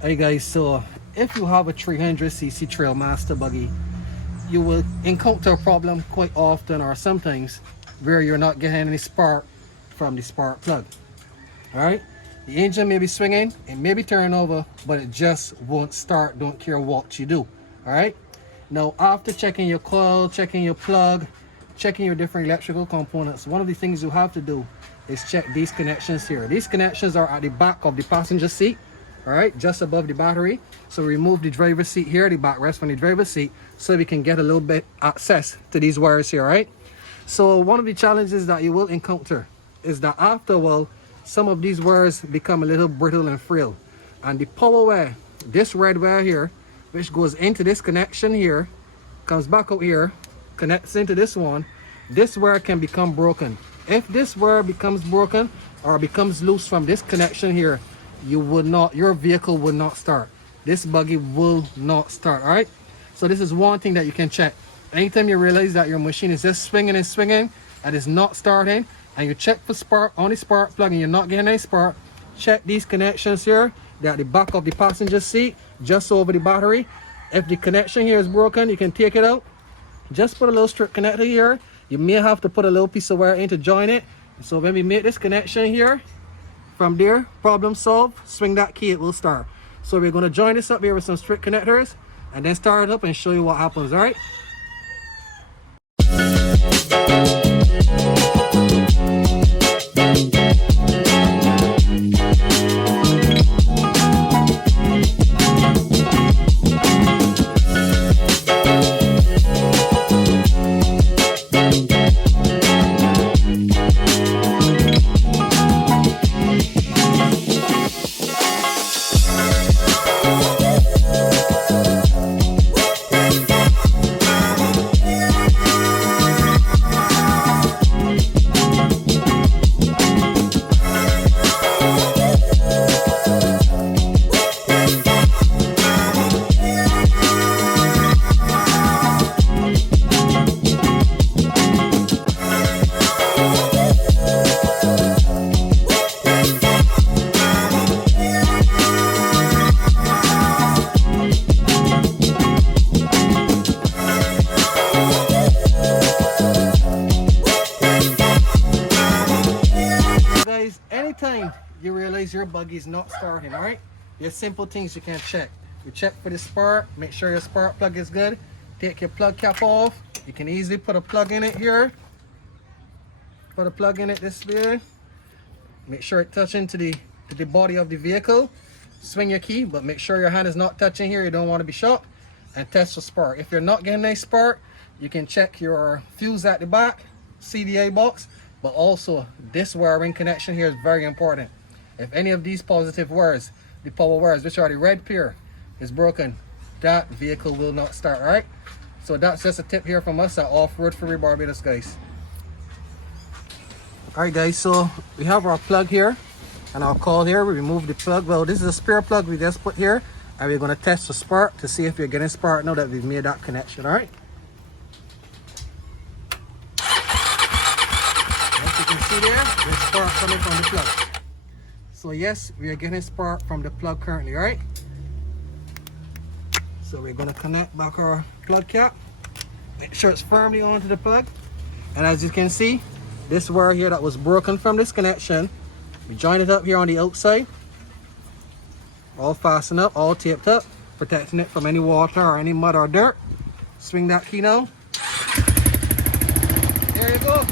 Hey guys, so if you have a 300cc Trailmaster buggy, you will encounter a problem quite often or sometimes where you're not getting any spark from the spark plug. Alright, the engine may be swinging, it may be turning over, but it just won't start, don't care what you do. Alright, now after checking your coil, checking your plug, checking your different electrical components, one of the things you have to do is check these connections here. These connections are at the back of the passenger seat. All right, just above the battery. So remove the driver's seat here, the backrest from the driver's seat, so we can get a little bit access to these wires here. All right, so one of the challenges that you will encounter is that after a while some of these wires become a little brittle and frail, and the power wire, this red wire here, which goes into this connection here, comes back out here, connects into this one. This wire can become broken. If this wire becomes broken or becomes loose from this connection here, your vehicle would not start. This buggy will not start. All right, so this is one thing that you can check. Anytime you realize that your machine is just swinging and swinging and is not starting, and you check for spark on the spark plug and you're not getting any spark, check these connections here. They're at the back of the passenger seat, just over the battery. If the connection here is broken, you can take it out. Just put a little strip connector here. You may have to put a little piece of wire in to join it. So when we make this connection here, from there, problem solved, swing that key, it will start. So we're going to join this up here with some strip connectors and then start it up and show you what happens. All right. Anytime you realize your buggy is not starting, all right, there's simple things you can check. You check for the spark, make sure your spark plug is good. Take your plug cap off. You can easily put a plug in it here. Put a plug in it this way. Make sure it touches into the body of the vehicle. Swing your key, but make sure your hand is not touching here. You don't want to be shocked. And test for spark. If you're not getting a spark, you can check your fuse at the back, CDA box. But also, this wiring connection here is very important. If any of these positive wires, the power wires, which are the red pair, is broken, that vehicle will not start. All right, so that's just a tip here from us at Off-Road Fury Barbados, guys. All right guys, so we have our plug here and our coil here. We remove the plug. Well, this is a spare plug we just put here, and we're going to test the spark to see if you're getting spark now that we've made that connection. All right, see there, there's spark coming from the plug. So yes, we are getting spark from the plug currently. All right, so we're going to connect back our plug cap, make sure it's firmly onto the plug. And as you can see, this wire here that was broken from this connection, we joined it up here on the outside, all fastened up, all taped up, protecting it from any water or any mud or dirt. Swing that key now. There you go.